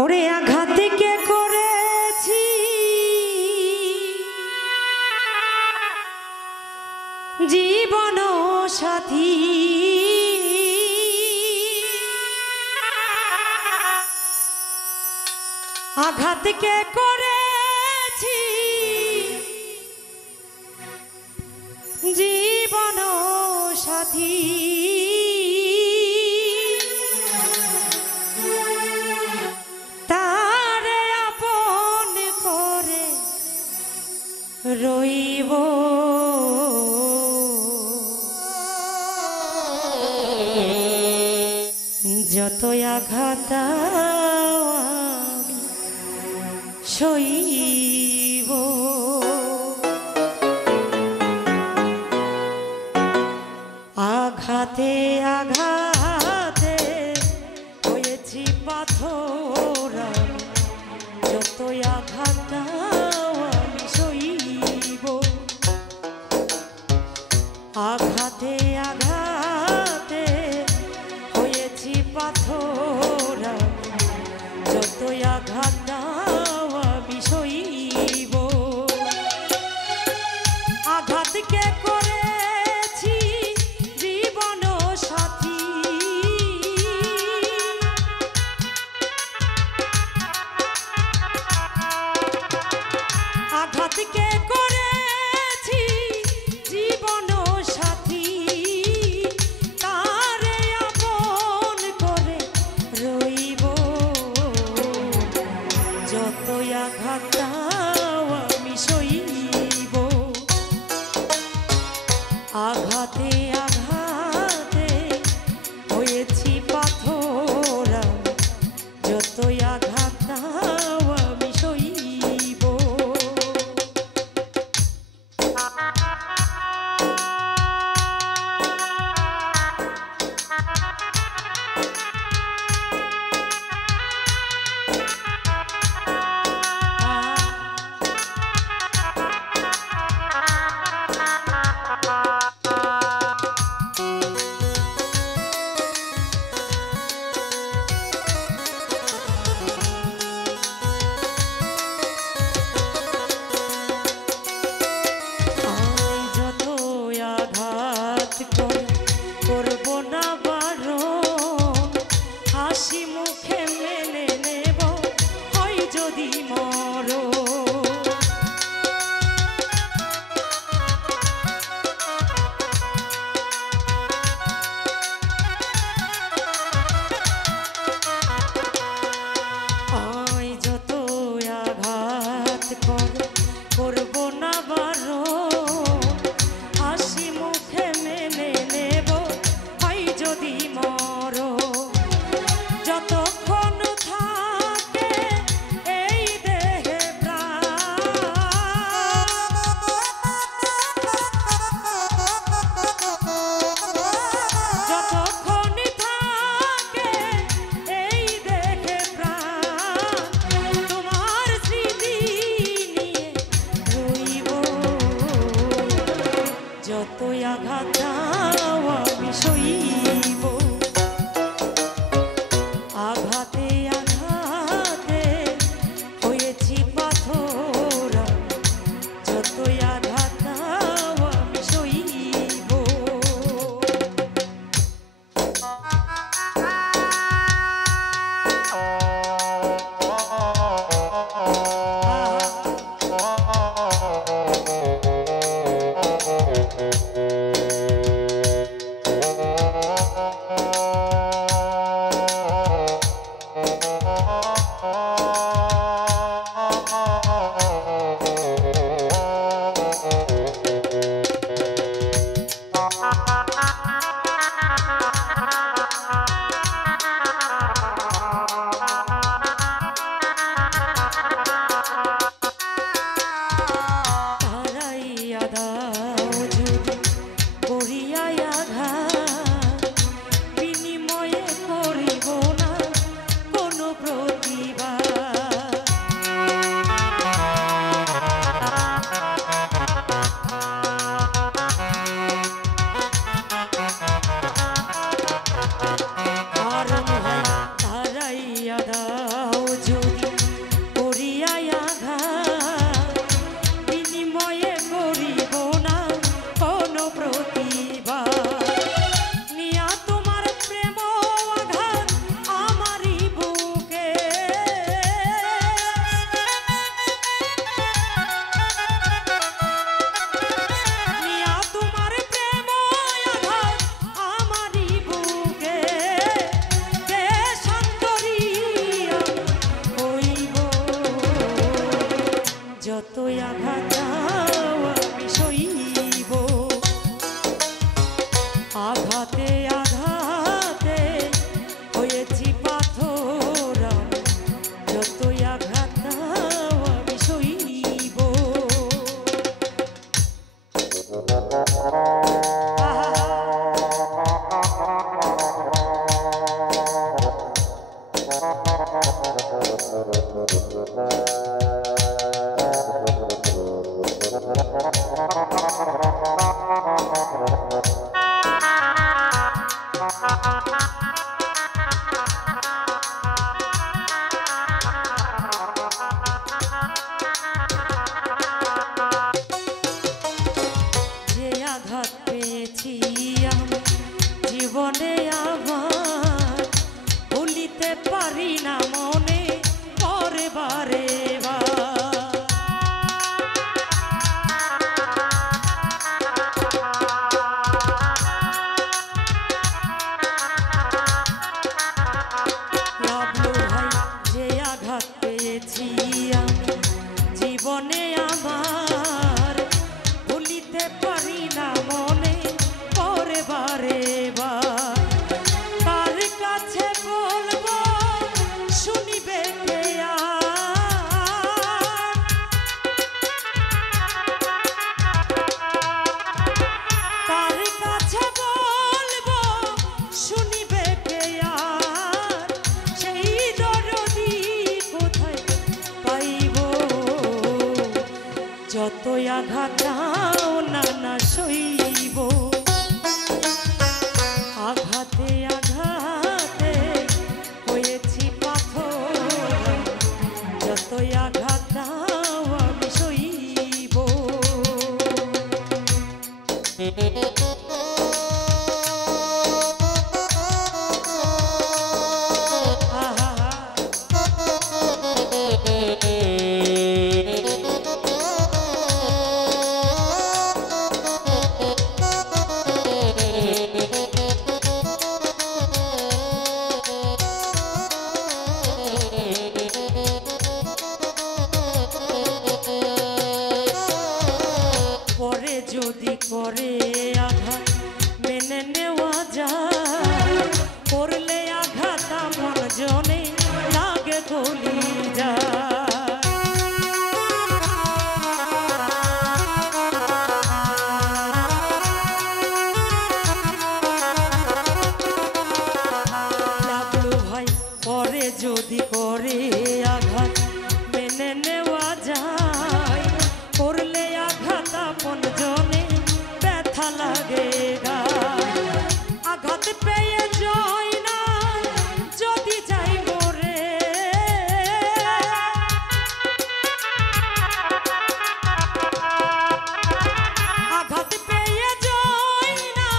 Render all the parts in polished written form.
ওরে আঘাত কে করেছি জীবন সাথী, আঘাত কে করেছি জীবন সাথী, তারে আপন করে রইব যতই আঘাত সইব। আঘাতে আঘাতে হয়েছি পাথর, যতই আঘাত আমি সইব। আঘাতে আঘাতে হয়েছি পাথর, যতই আঘাত আমি সইব। আঘাত কে করেছি জীবন সাথী, আঘাত কে করেছি জীবন সাথী, তারে আপন করে রইব যতই আঘাত আমি সইব। আঘাতে আঘাতে হয়েছি পাথর, যতই আঘাত আমি সইব। করব না বারণ, হাসি মুখে মেনে নেব হয় যদি মরণ। যত আঘাত করব না বারণ, হাসি মুখে মেনে নেব হয় যদি মরণ। যত জীবনে আমার ভুলিতে পারি না মনে পরে বারে যে আঘাত পেয়েছি আমি জীবনে আমার ভুলিতে পারি না মনে পরে বারে তার কাছে বলবো শুনিবে কে তার কাছে বলবো শুনিবে কে সেই দরদি কোথায় পাইব যতই আঘাত না সইব আঘাতে আঘাতে হয়েছি পাথর যতই আঘাত দাও আমি সইব যদি করে আঘাত মেনে নেওয়া যায় করলে আঘাত আমার জনে লাগে গলি লাগলো ভাই পরে যদি করে আঘাত মেনে নেওয়া যায় করলে আঘাত আপন জনে ব্যথা লাগে আঘাত পেয়ে যায় না যদি যাই মরে আঘাত পেয়ে যায় না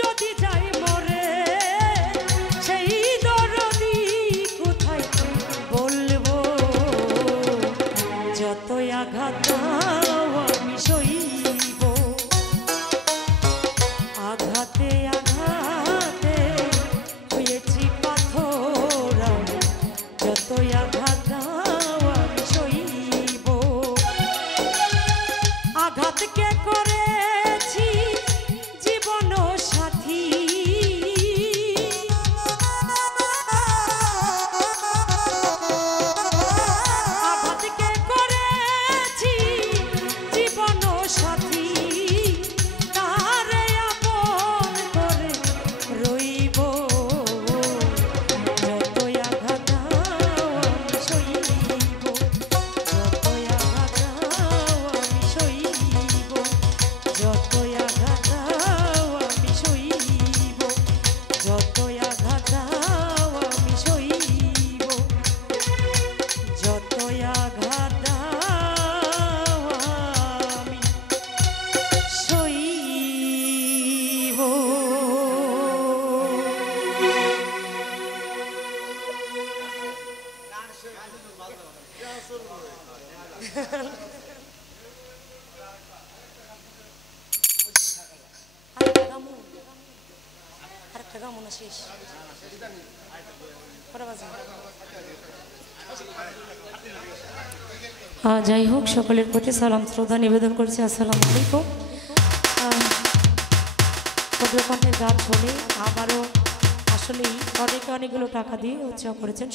যদি যাই মরে সেই দরদি কোথায় বলবো যতই আঘাত আমি সইব আঘাতে আঘাতে হয়েছি পাথর যতই আঘাত আমি সইব আঘাতকে করেছি জীবন সাথী আঘাতকে করেছি জীবন সাথী তারে আপন করে রইব যতই আঘাত আমি সইব যতই আঘাত আমি সইব যতই আঘাত আমি সইব যতই আঘাত আমি সইব যতই আঘাত আমি সইব আরেকটা গামো না শেষ যাই হোক সকলের প্রতি সালাম শ্রদ্ধা নিবেদন করছি আসসালামু আলাইকুম কণ্ঠের গান শুনে আবারও আসলেই অনেকগুলো টাকা দিয়ে উৎসাহ করেছেন।